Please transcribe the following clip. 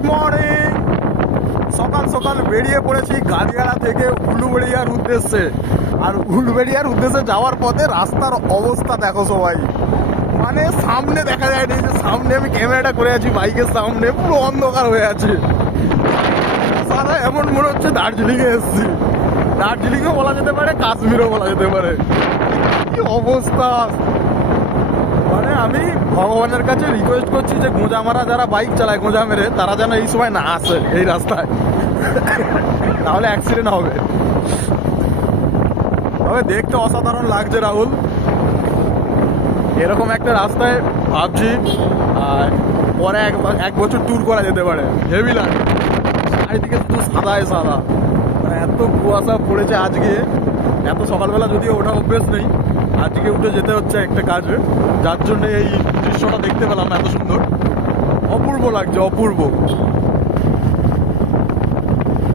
Good morning. সকাল সকাল বেরিয়ে পড়েছি গাড়িয়াড়া থেকে উলুবেড়িয়ার উদ্দেশ্যে। আর উলুবেড়িয়ার উদ্দেশ্যে যাওয়ার পথে রাস্তার অবস্থা দেখো সবাই, মানে সামনে দেখা যায়নি, যে সামনে আমি ক্যামেরাটা করে আছি বাইকের সামনে, পুরো অন্ধকার হয়ে আছে। সারা এমন মনে হচ্ছে দার্জিলিংয়ে এসেছি। দার্জিলিংও বলা যেতে পারে, কাশ্মীরও বলা যেতে পারে। কি অবস্থা! মানে আমি ভগবানের কাছে রিকোয়েস্ট করছি যে গোঁজামারা যারা বাইক চালায়, গোঁজা মেরে, তারা যেন এই সময় না আসে এই রাস্তায়, তাহলে অ্যাক্সিডেন্ট হবে। তবে দেখতে অসাধারণ লাগছে রাহুল। এরকম একটা রাস্তায় ভাবছি পরে এক বছর ট্যুর করা যেতে পারে, হেভি লাগে। চারিদিকে শুধু সাদায় সাদা, মানে এত কুয়াশা পড়েছে আজকে। এত সকালবেলা যদিও ওঠা অভ্যেস নেই, আজকে উঠে যেতে হচ্ছে একটা কাজে, যার জন্য এই দৃশ্যটা দেখতে পেলাম এত সুন্দর। অপূর্ব লাগছে, অপূর্ব।